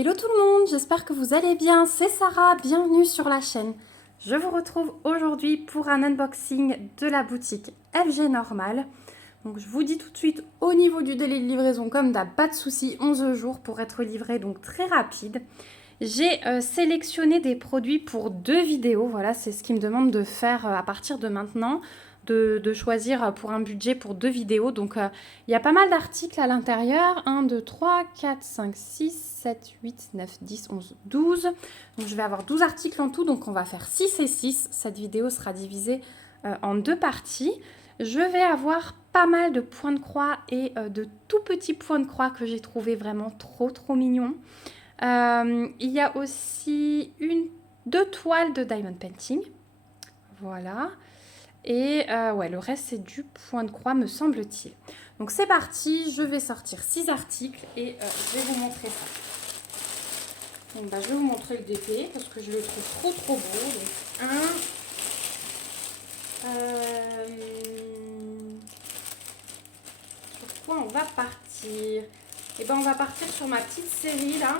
Hello tout le monde, j'espère que vous allez bien, c'est Sarah, bienvenue sur la chaîne. Je vous retrouve aujourd'hui pour un unboxing de la boutique FG Normal. Donc je vous dis tout de suite, au niveau du délai de livraison, comme d'hab, pas de souci, 11 jours pour être livré, donc très rapide. J'ai sélectionné des produits pour 2 vidéos, voilà, c'est ce qu'ils me demandent de faire à partir de maintenant. De choisir pour un budget pour 2 vidéos. Donc, il y a pas mal d'articles à l'intérieur. 1, 2, 3, 4, 5, 6, 7, 8, 9, 10, 11, 12. Donc, je vais avoir 12 articles en tout. Donc, on va faire 6 et 6. Cette vidéo sera divisée en 2 parties. Je vais avoir pas mal de points de croix et de tout petits points de croix que j'ai trouvé vraiment trop mignons. Il y a aussi 2 toiles de diamond painting. Voilà. Et ouais, le reste, c'est du point de croix, me semble-t-il. Donc, c'est parti. Je vais sortir 6 articles et je vais vous montrer ça. Donc, je vais vous montrer le DP parce que je le trouve trop beau. Donc, sur quoi on va partir? Eh ben, on va partir sur ma petite série, là.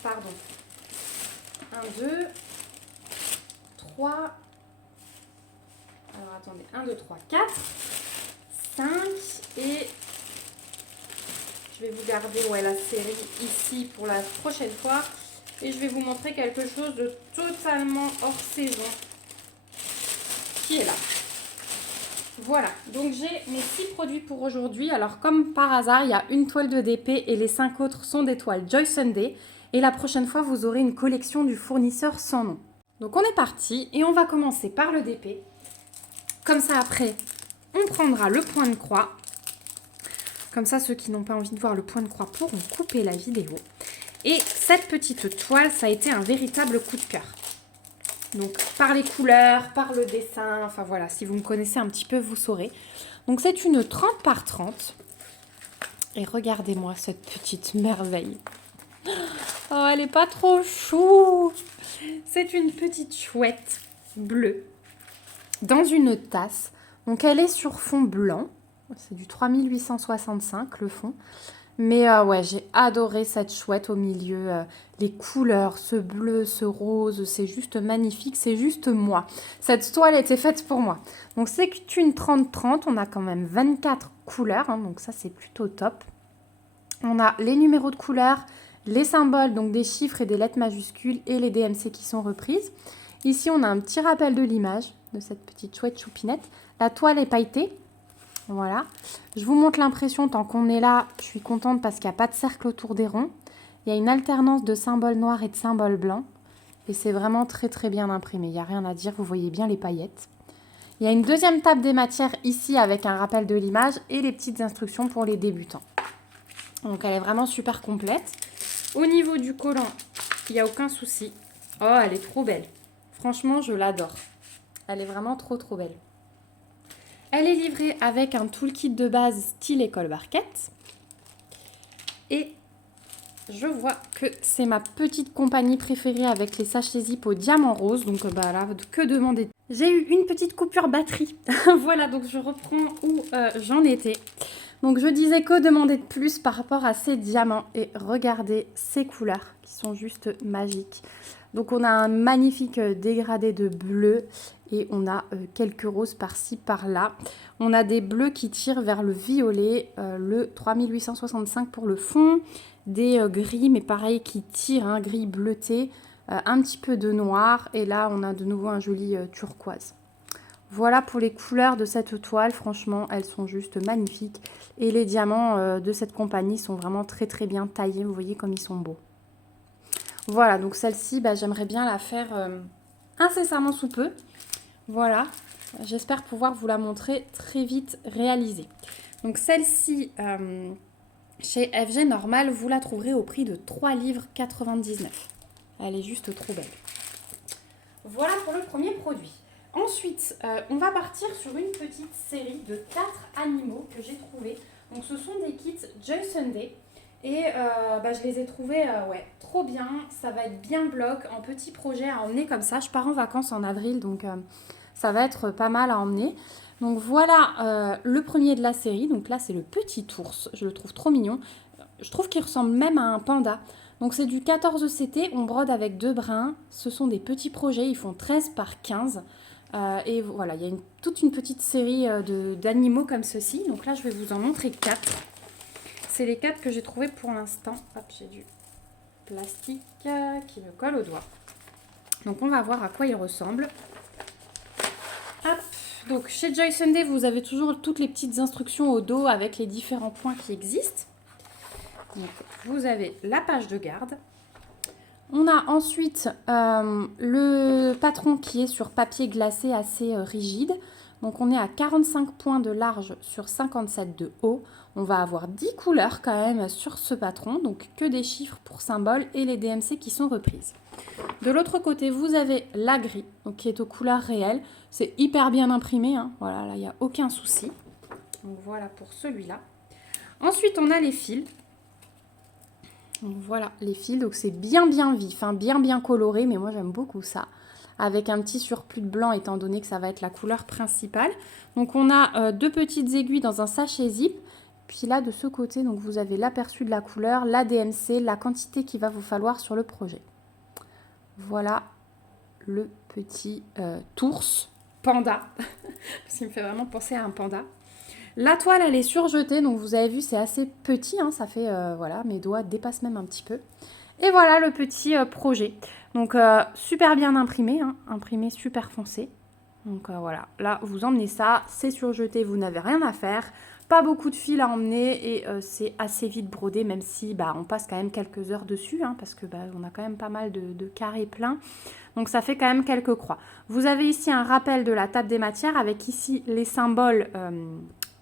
Pardon. 1, 2... 3, alors attendez, 1, 2, 3, 4, 5 et je vais vous garder la série ici pour la prochaine fois et je vais vous montrer quelque chose de totalement hors saison qui est là. Voilà, donc j'ai mes 6 produits pour aujourd'hui. Alors comme par hasard, il y a une toile de DP et les 5 autres sont des toiles Joy Sunday et la prochaine fois, vous aurez une collection du fournisseur sans nom. Donc on est parti et on va commencer par le DP. Comme ça après, on prendra le point de croix. Comme ça, ceux qui n'ont pas envie de voir le point de croix pourront couper la vidéo. Et cette petite toile, ça a été un véritable coup de cœur. Donc par les couleurs, par le dessin, enfin voilà, si vous me connaissez un petit peu, vous saurez. Donc c'est une 30 par 30. Et regardez-moi cette petite merveille. Oh, elle est pas trop chou. C'est une petite chouette bleue dans une tasse. Donc, elle est sur fond blanc. C'est du 3865 le fond. Mais ouais, j'ai adoré cette chouette au milieu. Les couleurs, ce bleu, ce rose, c'est juste magnifique. C'est juste moi. Cette toile était faite pour moi. Donc, c'est une 30-30. On a quand même 24 couleurs. Donc, ça, c'est plutôt top. On a les numéros de couleurs, les symboles, donc des chiffres et des lettres majuscules et les DMC qui sont reprises. Ici, on a un petit rappel de l'image de cette petite chouette choupinette. La toile est pailletée. Voilà. Je vous montre l'impression tant qu'on est là. Je suis contente parce qu'il n'y a pas de cercle autour des ronds. Il y a une alternance de symboles noirs et de symboles blancs. Et c'est vraiment très bien imprimé. Il n'y a rien à dire. Vous voyez bien les paillettes. Il y a une deuxième table des matières ici avec un rappel de l'image et les petites instructions pour les débutants. Donc, elle est vraiment super complète. Au niveau du collant, il n'y a aucun souci. Oh, elle est trop belle. Franchement, je l'adore. Elle est vraiment trop belle. Elle est livrée avec un toolkit de base style école barquette. Et je vois que c'est ma petite compagnie préférée avec les sachets zip au diamant rose. Donc là, que demander? J'ai eu une petite coupure batterie. Voilà, donc je reprends où j'en étais. Donc je disais que demander de plus par rapport à ces diamants. Et regardez ces couleurs qui sont juste magiques. Donc on a un magnifique dégradé de bleu et on a quelques roses par-ci par-là. On a des bleus qui tirent vers le violet, le 3865 pour le fond. Des gris mais pareil qui tirent, gris bleuté, un petit peu de noir. Et là on a de nouveau un joli turquoise. Voilà pour les couleurs de cette toile, franchement, elles sont juste magnifiques. Et les diamants de cette compagnie sont vraiment très bien taillés, vous voyez comme ils sont beaux. Voilà, donc celle-ci, j'aimerais bien la faire incessamment sous peu. Voilà, j'espère pouvoir vous la montrer très vite réalisée. Donc celle-ci, chez FG Normal, vous la trouverez au prix de 3,99 livres. Elle est juste trop belle. Voilà pour le premier produit. Ensuite, on va partir sur une petite série de 4 animaux que j'ai trouvés. Donc, ce sont des kits Joy Sunday. Et je les ai trouvés trop bien. Ça va être bien bloc, en petit projet à emmener comme ça. Je pars en vacances en avril, donc ça va être pas mal à emmener. Donc, voilà le premier de la série. Donc là, c'est le petit ours. Je le trouve trop mignon. je trouve qu'il ressemble même à un panda. Donc c'est du 14 CT, on brode avec 2 brins. Ce sont des petits projets, ils font 13 par 15. Et voilà, il y a toute une petite série d'animaux comme ceci. Donc là, je vais vous en montrer 4. C'est les 4 que j'ai trouvés pour l'instant. Hop, j'ai du plastique qui me colle au doigt. Donc on va voir à quoi ils ressemblent. Hop. Donc chez Joy Sunday, vous avez toujours toutes les petites instructions au dos avec les différents points qui existent. Donc vous avez la page de garde. On a ensuite le patron qui est sur papier glacé assez rigide. Donc on est à 45 points de large sur 57 de haut. On va avoir 10 couleurs quand même sur ce patron, donc que des chiffres pour symboles et les DMC qui sont reprises. De l'autre côté, vous avez la grille, donc qui est aux couleurs réelles. C'est hyper bien imprimé, hein. Voilà, là il n'y a aucun souci. Donc voilà pour celui-là. Ensuite, on a les fils. Donc voilà les fils, donc c'est bien vif, hein, bien coloré, mais moi j'aime beaucoup ça. Avec un petit surplus de blanc étant donné que ça va être la couleur principale. Donc on a 2 petites aiguilles dans un sachet zip. Puis là de ce côté, donc vous avez l'aperçu de la couleur, la DMC, la quantité qu'il va vous falloir sur le projet. Voilà le petit tours panda, parce qu'il me fait vraiment penser à un panda. La toile, elle est surjetée, donc vous avez vu, c'est assez petit, hein, ça fait, voilà, mes doigts dépassent même un petit peu. Et voilà le petit projet. Donc, super bien imprimé, hein, imprimé super foncé. Donc, voilà, là, vous emmenez ça, c'est surjeté, vous n'avez rien à faire. Pas beaucoup de fil à emmener et c'est assez vite brodé, même si on passe quand même quelques heures dessus, hein, parce que on a quand même pas mal de carrés pleins. Donc ça fait quand même quelques croix. Vous avez ici un rappel de la table des matières avec ici les symboles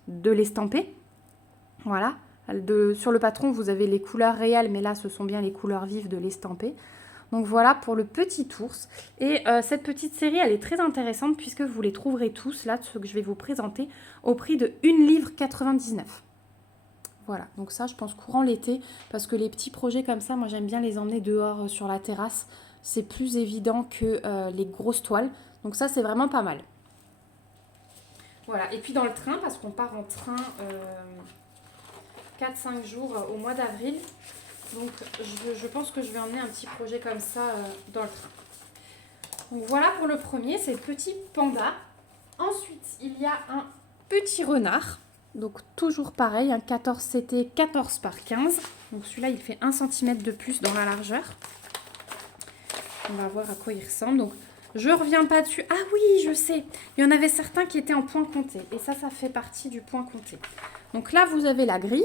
de l'estampé. Voilà. Sur le patron, vous avez les couleurs réelles, mais là, ce sont bien les couleurs vives de l'estampé. Donc voilà pour le petit ours. Et cette petite série, elle est très intéressante puisque vous les trouverez tous, là, ce que je vais vous présenter, au prix de 1,99 livre. Voilà, donc ça, je pense courant l'été, parce que les petits projets comme ça, moi, j'aime bien les emmener dehors sur la terrasse. C'est plus évident que les grosses toiles. Donc ça, c'est vraiment pas mal. Voilà, et puis dans le train, parce qu'on part en train 4-5 jours au mois d'avril. Donc je pense que je vais emmener un petit projet comme ça dans le train. Donc voilà pour le premier, c'est le petit panda. Ensuite, il y a un petit renard. Donc toujours pareil, un 14 CT 14 par 15. Donc celui-là, il fait 1 cm de plus dans la largeur. On va voir à quoi il ressemble. Donc je reviens pas dessus. Ah oui, je sais. Il y en avait certains qui étaient en point compté. Et ça fait partie du point compté. Donc là, vous avez la grille.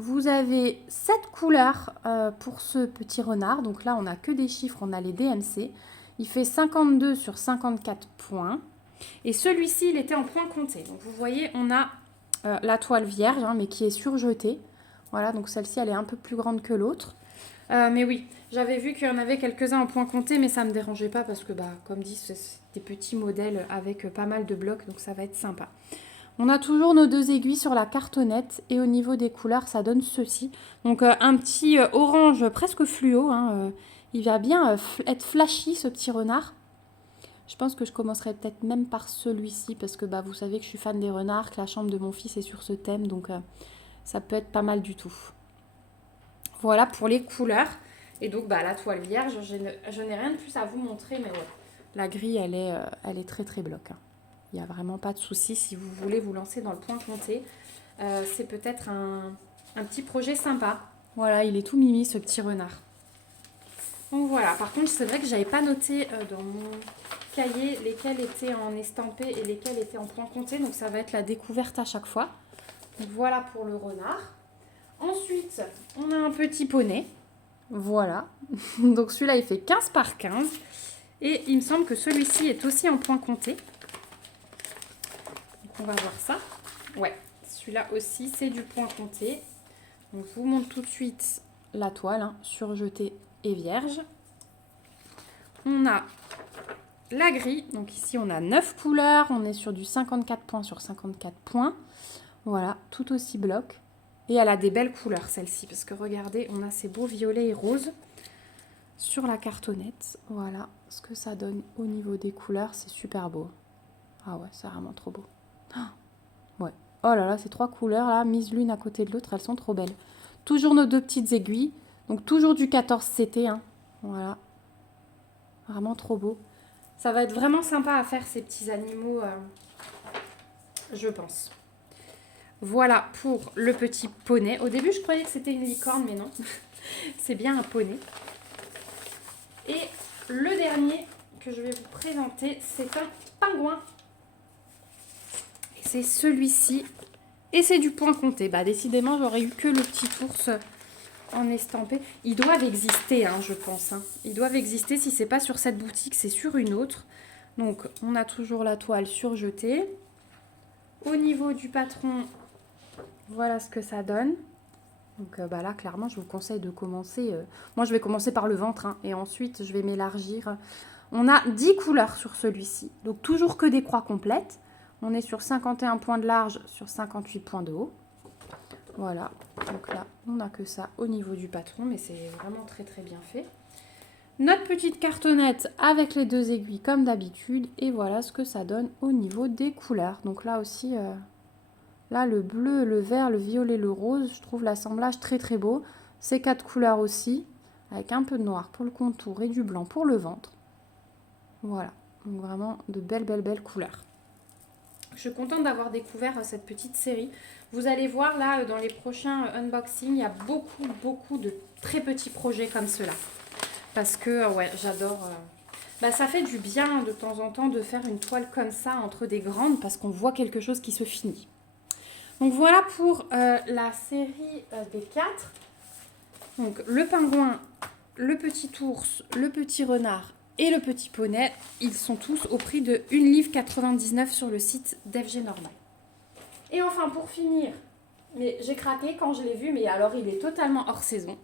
Vous avez 7 couleurs pour ce petit renard. Donc là, on n'a que des chiffres, on a les DMC. Il fait 52 sur 54 points. Et celui-ci, il était en point compté. Donc vous voyez, on a la toile vierge, hein, mais qui est surjetée. Voilà, donc celle-ci, elle est un peu plus grande que l'autre. Mais oui, j'avais vu qu'il y en avait quelques-uns en point compté, mais ça ne me dérangeait pas parce que, comme dit, c'est des petits modèles avec pas mal de blocs, donc ça va être sympa. On a toujours nos 2 aiguilles sur la cartonnette et au niveau des couleurs, ça donne ceci. Donc un petit orange presque fluo, hein, il va bien être flashy ce petit renard. Je pense que je commencerai peut-être même par celui-ci parce que vous savez que je suis fan des renards, que la chambre de mon fils est sur ce thème, donc ça peut être pas mal du tout. Voilà pour les couleurs. Et donc la toile vierge, je n'ai rien de plus à vous montrer, mais ouais, la grille elle est très très bloc, hein. Il n'y a vraiment pas de souci si vous voulez vous lancer dans le point compté. C'est peut-être un petit projet sympa. Voilà, il est tout mimi ce petit renard. Donc voilà, par contre c'est vrai que j'avais pas noté dans mon cahier lesquels étaient en estampé et lesquels étaient en point compté. Donc ça va être la découverte à chaque fois. Donc voilà pour le renard. Ensuite, on a un petit poney. Voilà. Donc celui-là il fait 15 par 15. Et il me semble que celui-ci est aussi en point compté. On va voir ça. Ouais, celui-là aussi, c'est du point compté. Donc, je vous montre tout de suite la toile, hein, surjetée et vierge. On a la grille. Donc, ici, on a 9 couleurs. On est sur du 54 points sur 54 points. Voilà, tout aussi bloc. Et elle a des belles couleurs, celle-ci. Parce que regardez, on a ces beaux violets et roses sur la cartonnette. Voilà ce que ça donne au niveau des couleurs. C'est super beau. Ah ouais, c'est vraiment trop beau. Ouais. Oh là là, ces 3 couleurs là, mises l'une à côté de l'autre, elles sont trop belles. Toujours nos 2 petites aiguilles. Donc toujours du 14 CT. Hein. Voilà. Vraiment trop beau. Ça va être vraiment sympa à faire ces petits animaux, je pense. Voilà pour le petit poney. Au début, je croyais que c'était une licorne, mais non. C'est bien un poney. Et le dernier que je vais vous présenter, c'est un pingouin. C'est celui-ci. Et c'est du point compté. Bah, décidément, j'aurais eu que le petit ours en estampé. Ils doivent exister, hein, je pense. Hein. Ils doivent exister. Si c'est pas sur cette boutique, c'est sur une autre. Donc, on a toujours la toile surjetée. Au niveau du patron, voilà ce que ça donne. Donc bah là, clairement, je vous conseille de commencer. Moi, je vais commencer par le ventre hein, et ensuite, je vais m'élargir. On a 10 couleurs sur celui-ci. Donc, toujours que des croix complètes. On est sur 51 points de large, sur 58 points de haut. Voilà. Donc là, on n'a que ça au niveau du patron, mais c'est vraiment très, très bien fait. Notre petite cartonnette avec les 2 aiguilles comme d'habitude. Et voilà ce que ça donne au niveau des couleurs. Donc là aussi... Là, le bleu, le vert, le violet, le rose, je trouve l'assemblage très très beau. Ces 4 couleurs aussi, avec un peu de noir pour le contour et du blanc pour le ventre. Voilà, donc vraiment de belles couleurs. Je suis contente d'avoir découvert cette petite série. Vous allez voir là, dans les prochains unboxings, il y a beaucoup de très petits projets comme ceux-là. Parce que, ouais, j'adore... Bah, ça fait du bien de temps en temps de faire une toile comme ça entre des grandes parce qu'on voit quelque chose qui se finit. Donc voilà pour la série des 4. Donc le pingouin, le petit ours, le petit renard et le petit poney, ils sont tous au prix de 1,99 livre sur le site d'FG Normal. Et enfin pour finir, mais j'ai craqué quand je l'ai vu, mais alors il est totalement hors saison.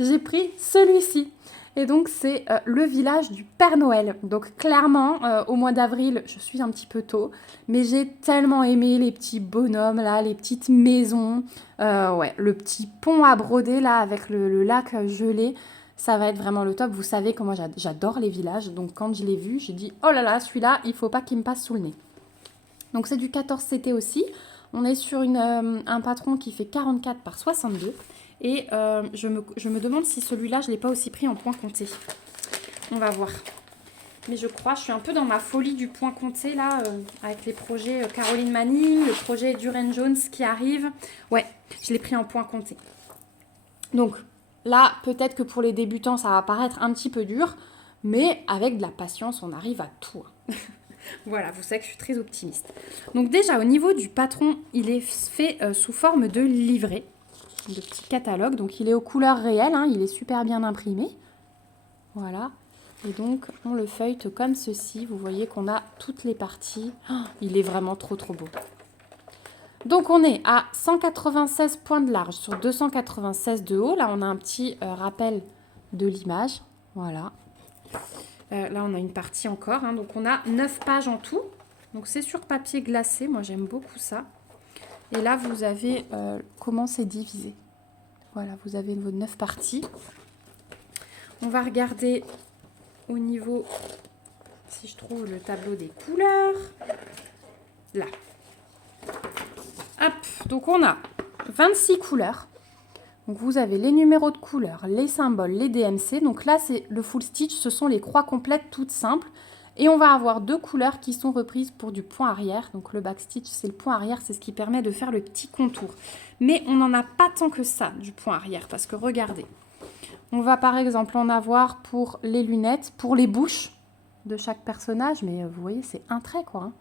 J'ai pris celui-ci. Et donc, c'est le village du Père Noël. Donc, clairement, au mois d'avril, je suis un petit peu tôt. Mais j'ai tellement aimé les petits bonhommes, là, les petites maisons. Ouais, le petit pont à broder, là, avec le lac gelé. Ça va être vraiment le top. Vous savez comment j'adore les villages. Donc, quand je l'ai vu, j'ai dit, oh là là, celui-là, il ne faut pas qu'il me passe sous le nez. Donc, c'est du 14 CT aussi. On est sur un patron qui fait 44 par 62. Et je me demande si celui-là, je ne l'ai pas aussi pris en point compté. On va voir. Mais je crois, je suis un peu dans ma folie du point compté, là, avec les projets Caroline Manning, le projet Duran Jones qui arrive. Ouais, je l'ai pris en point compté. Donc, là, peut-être que pour les débutants, ça va paraître un petit peu dur. Mais avec de la patience, on arrive à tout. Voilà, vous savez que je suis très optimiste. Donc déjà, au niveau du patron, il est fait sous forme de livret. De petit catalogue, donc il est aux couleurs réelles, hein, il est super bien imprimé. Voilà, et donc on le feuillete comme ceci. Vous voyez qu'on a toutes les parties. Oh, il est vraiment trop beau. Donc on est à 196 points de large sur 296 de haut. Là on a un petit rappel de l'image. Voilà. Là on a une partie encore, hein, donc on a 9 pages en tout. Donc c'est sur papier glacé, moi j'aime beaucoup ça. Et là, vous avez comment c'est divisé. Voilà, vous avez vos 9 parties. On va regarder au niveau, si je trouve le tableau des couleurs. Là. Hop, donc on a 26 couleurs. Donc vous avez les numéros de couleurs, les symboles, les DMC. Donc là, c'est le full stitch, ce sont les croix complètes toutes simples. Et on va avoir 2 couleurs qui sont reprises pour du point arrière. Donc le backstitch, c'est le point arrière, c'est ce qui permet de faire le petit contour. Mais on n'en a pas tant que ça du point arrière, parce que regardez. On va par exemple en avoir pour les lunettes, pour les bouches de chaque personnage. Mais vous voyez, c'est un trait quoi. Hein.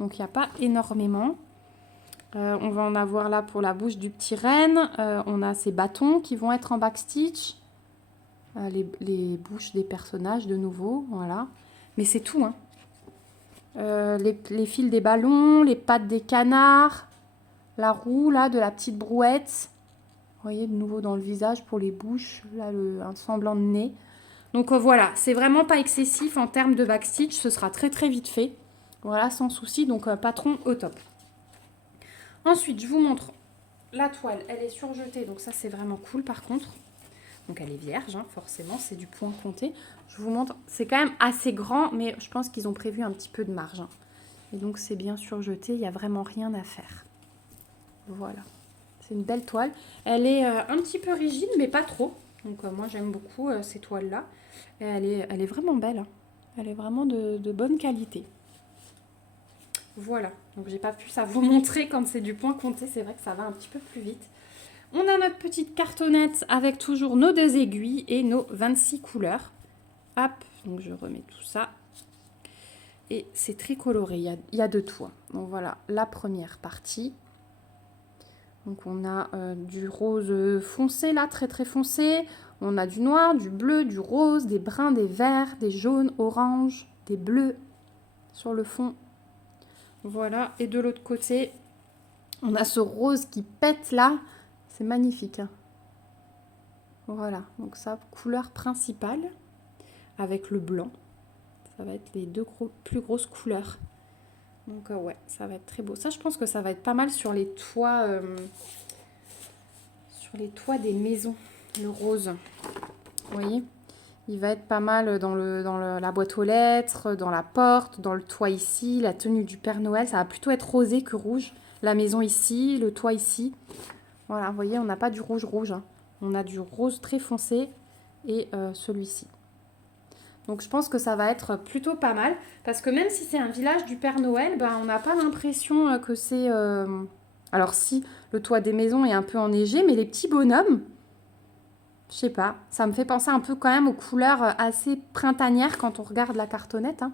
Donc il n'y a pas énormément. On va en avoir là pour la bouche du petit renne. On a ces bâtons qui vont être en backstitch. Les bouches des personnages de nouveau, voilà. Mais c'est tout, hein. Les fils des ballons, les pattes des canards, la roue là de la petite brouette. Vous voyez de nouveau dans le visage pour les bouches, là un semblant de nez. Donc voilà, c'est vraiment pas excessif en termes de backstitch, ce sera très vite fait. Voilà, sans souci, donc patron au top. Ensuite, je vous montre la toile, elle est surjetée, donc ça c'est vraiment cool par contre. Donc elle est vierge, hein, forcément, c'est du point compté. Je vous montre, c'est quand même assez grand, mais je pense qu'ils ont prévu un petit peu de marge. Hein. Et donc c'est bien surjeté, il n'y a vraiment rien à faire. Voilà, C'est une belle toile. Elle est un petit peu rigide, mais pas trop. Donc moi j'aime beaucoup ces toiles-là. Et elle est vraiment belle. Hein. Elle est vraiment de bonne qualité. Voilà. Donc j'ai pas pu ça vous montrer quand c'est du point compté. C'est vrai que ça va un petit peu plus vite. On a notre petite cartonnette avec toujours nos 2 aiguilles et nos 26 couleurs. Hop, donc je remets tout ça. Et c'est très coloré, il y a de tout. Donc voilà, la première partie. Donc on a du rose foncé là, très très foncé. On a du noir, du bleu, du rose, des bruns, des verts, des jaunes, oranges, des bleus sur le fond. Voilà, et de l'autre côté, on a ce rose qui pète là. C'est magnifique. Hein. Voilà, donc ça, couleur principale avec le blanc. Ça va être les 2 plus grosses couleurs. Donc ouais, ça va être très beau. Ça, je pense que ça va être pas mal sur les toits, des maisons, le rose. Vous voyez, il va être pas mal dans la boîte aux lettres, dans la porte, dans le toit ici, la tenue du Père Noël. Ça va plutôt être rosé que rouge. La maison ici, le toit ici. Voilà, vous voyez, on n'a pas du rouge rouge. Hein. On a du rose très foncé et celui-ci. Donc je pense que ça va être plutôt pas mal. Parce que même si c'est un village du Père Noël, ben, on n'a pas l'impression que c'est... Alors si, le toit des maisons est un peu enneigé, mais les petits bonhommes, je sais pas, ça me fait penser un peu quand même aux couleurs assez printanières quand on regarde la cartonnette. Hein.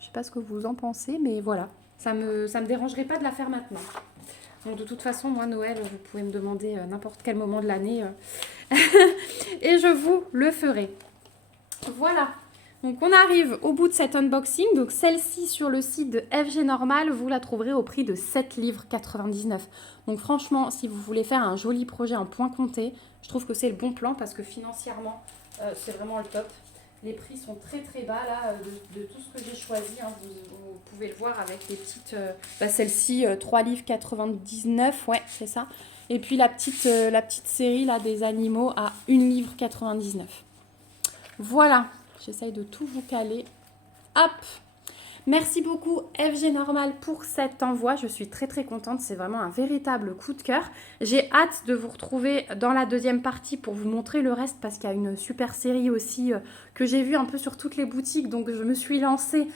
Je sais pas ce que vous en pensez, mais voilà. Ça me dérangerait pas de la faire maintenant. Donc de toute façon, moi, Noël, vous pouvez me demander n'importe quel moment de l'année. Et je vous le ferai. Voilà. Donc on arrive au bout de cet unboxing. Donc celle-ci sur le site de FG Normal, vous la trouverez au prix de 7,99 livres. Donc franchement, si vous voulez faire un joli projet en point compté, je trouve que c'est le bon plan parce que financièrement, c'est vraiment le top. Les prix sont très très bas là de tout ce que j'ai choisi. Hein. Vous pouvez le voir avec les petites... celle-ci, 3,99 livres. Ouais, c'est ça. Et puis la petite série là des animaux à 1,99 livre. Voilà. J'essaye de tout vous caler. Hop! Merci beaucoup FG Normal pour cet envoi. Je suis très très contente. C'est vraiment un véritable coup de cœur. J'ai hâte de vous retrouver dans la deuxième partie pour vous montrer le reste parce qu'il y a une super série aussi que j'ai vue un peu sur toutes les boutiques. Donc je me suis lancée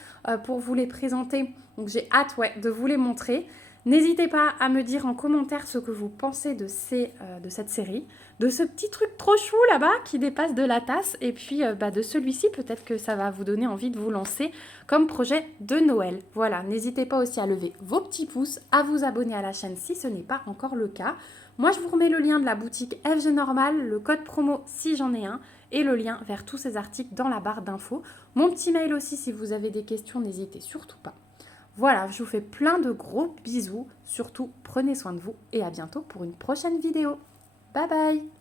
pour vous les présenter. Donc j'ai hâte de vous les montrer. N'hésitez pas à me dire en commentaire ce que vous pensez de cette série, de ce petit truc trop chou là-bas qui dépasse de la tasse et puis de celui-ci, peut-être que ça va vous donner envie de vous lancer comme projet de Noël. Voilà, n'hésitez pas aussi à lever vos petits pouces, à vous abonner à la chaîne si ce n'est pas encore le cas. Moi, je vous remets le lien de la boutique FG Normal, le code promo si j'en ai un et le lien vers tous ces articles dans la barre d'infos. Mon petit mail aussi si vous avez des questions, n'hésitez surtout pas. Voilà, je vous fais plein de gros bisous. Surtout, prenez soin de vous et à bientôt pour une prochaine vidéo. Bye bye!